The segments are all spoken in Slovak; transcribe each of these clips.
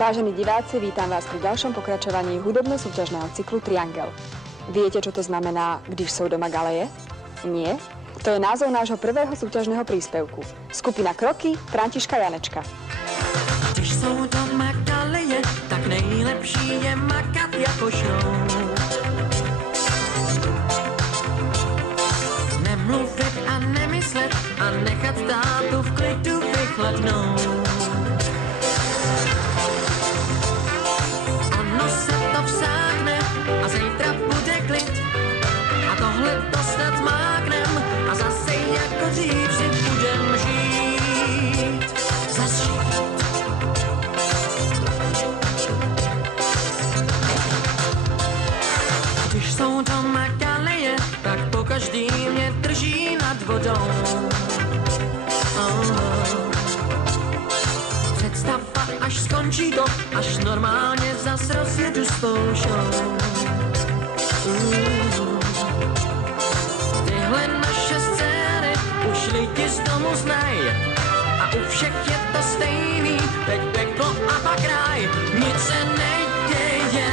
Vážení diváci, vítam vás pri ďalšom pokračovaní hudobno-súťažného cyklu Triangel. Viete, čo to znamená, když sú doma galeje? Nie? To je názov nášho prvého súťažného príspevku. Skupina Kroky, Františka Janečka. Když jsou doma galeje, tak nejlepší je makat jako šroub. Nemluvit a nemyslet a nechat tátu v klidu vychladnout. Ono se to vsákne a zítra bude klid a tohle to snad zmáknem a zase jako dřív si budem žít. Zas žít. Když jsou doma galeje, tak pokaždý mě drží nad vodou. Představa, až skončí to, až normálně zas rozjedu s tou show. Tyhle naše scény už lidi z domu znají a u všech je to stejný, teď peklo a pak ráj. Nic se neděje,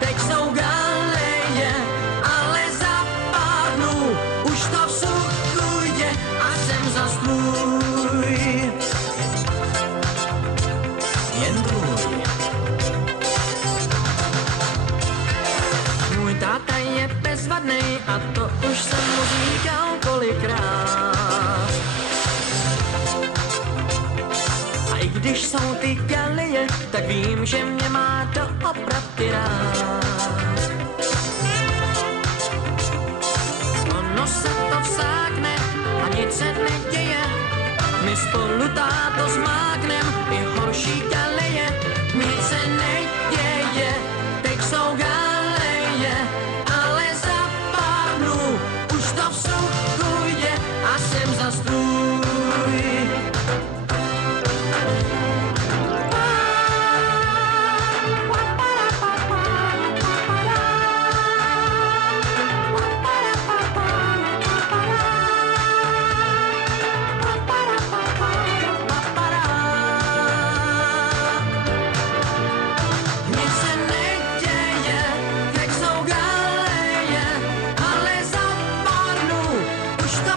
teď jsou galeje, ale za pár dnů už to v suchu je a jsem zas tvůj. Jen tvůj. Můj táta je bezvadnej a to už jsem mu říkal kolikrát. A i když jsou ty galeje, tak vím, že mě má doopravdy rád. Ono se to vsákne a nic se neděje, my spolu táto zmáknem i horší galeje. Nic se neděje, teď jsou galeje, ale za pár dnů už to v suchu je a jsem zas tvůj. Už to